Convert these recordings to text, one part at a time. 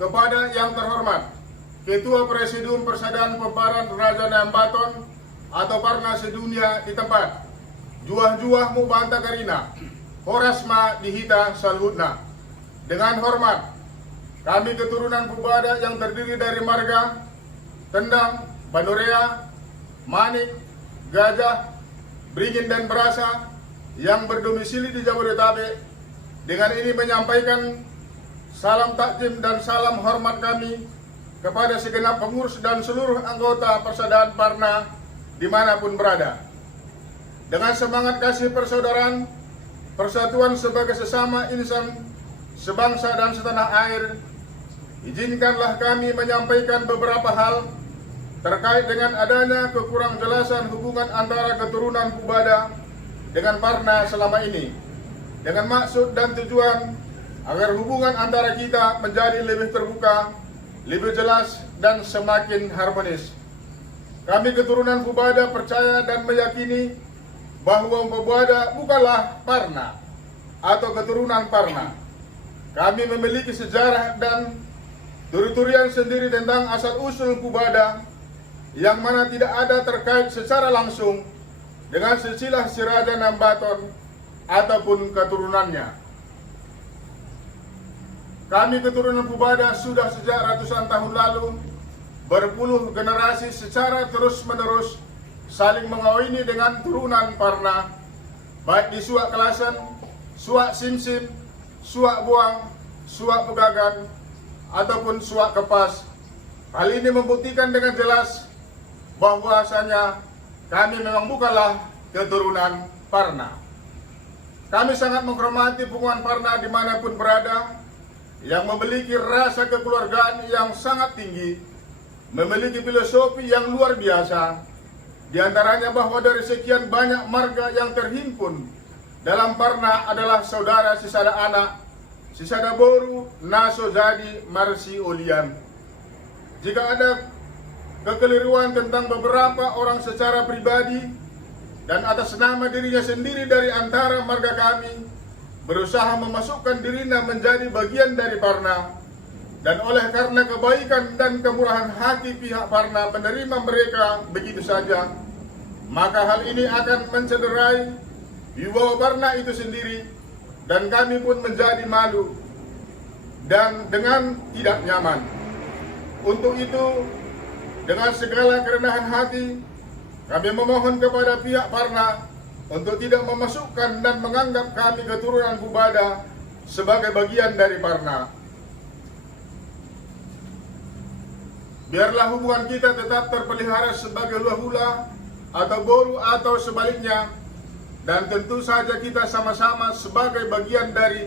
kepada yang terhormat Ketua Presidium Persaudaraan Pemparan Raja Nambaton atau Parna sedunia di tempat, Juah-juah Mubanta Karina, Horasma Dihita Salhutna. Dengan hormat, kami keturunan Pubada yang terdiri dari marga Tendang, Bandorea, Manik, Gajah, Beringin dan Berasa yang berdomisili di Jabodetabek, dengan ini menyampaikan salam takdim dan salam hormat kami kepada segenap pengurus dan seluruh anggota Persaudaraan Parna dimanapun berada. Dengan semangat kasih persaudaraan, persatuan sebagai sesama insan sebangsa dan setanah air, izinkanlah kami menyampaikan beberapa hal terkait dengan adanya kekurangjelasan hubungan antara keturunan Pubada dengan Parna selama ini, dengan maksud dan tujuan agar hubungan antara kita menjadi lebih terbuka, lebih jelas, dan semakin harmonis. Kami keturunan Pubada percaya dan meyakini bahwa Pubada bukanlah Parna atau keturunan Parna. Kami memiliki sejarah dan turi-turian sendiri tentang asal-usul Pubada yang mana tidak ada terkait secara langsung dengan silsilah si Raja Nambaton ataupun keturunannya. Kami keturunan Pubada sudah sejak ratusan tahun lalu berpuluh generasi secara terus-menerus saling mengawini dengan turunan Parna, baik di Suak Kelasan, Suak Simsim, Suak Buang, Suak Pegagan, ataupun Suak Kepas. Hal ini membuktikan dengan jelas bahwasanya kami memang bukanlah keturunan Parna. Kami sangat menghormati punggungan Parna dimanapun berada, yang memiliki rasa kekeluargaan yang sangat tinggi, memiliki filosofi yang luar biasa, di antaranya bahwa dari sekian banyak marga yang terhimpun dalam Parna adalah saudara sisada anak, sisada boru, naso jadi, marsi olian. Jika ada kekeliruan tentang beberapa orang secara pribadi dan atas nama dirinya sendiri dari antara marga kami berusaha memasukkan dirinya menjadi bagian dari Parna, dan oleh karena kebaikan dan kemurahan hati pihak Parna menerima mereka begitu saja, maka hal ini akan mencederai wibawa Parna itu sendiri, dan kami pun menjadi malu dan dengan tidak nyaman. Untuk itu, dengan segala kerendahan hati, kami memohon kepada pihak Parna untuk tidak memasukkan dan menganggap kami keturunan Pubada sebagai bagian dari Parna. Biarlah hubungan kita tetap terpelihara sebagai hula-hula atau boru atau sebaliknya, dan tentu saja kita sama-sama sebagai bagian dari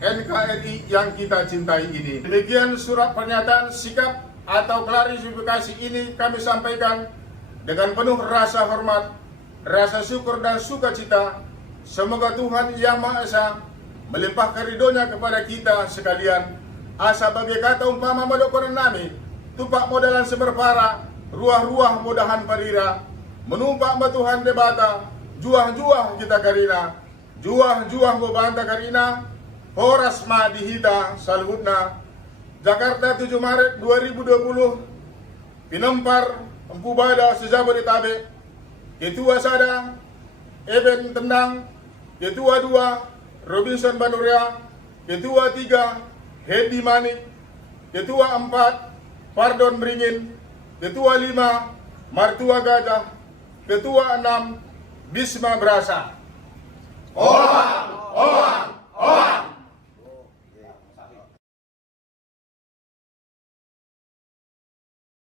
NKRI yang kita cintai ini. Demikian surat pernyataan sikap atau klarifikasi ini kami sampaikan dengan penuh rasa hormat, rasa syukur dan sukacita. Semoga Tuhan Yang Maha Esa melimpahkan ridhonya kepada kita sekalian. Asa bagai kata umpama modokoran nami, tupak modalan seberpara, ruah-ruah mudahan parira, menumpak batuhan debata, juah-juah kita karina, juah-juah Mubanta Karina, Horasma Dihita Salhutna. Jakarta 7 Maret 2020, Pinempar, Pubada Jabodetabek. Ketua 1, Eben Tendang. Ketua 2, Robinson Bandorea. Ketua 3, Hedi Manik. Ketua 4, Pardon Beringin. Ketua 5, Martua Gajah. Ketua 6, Bisma Berasa. Orang, orang.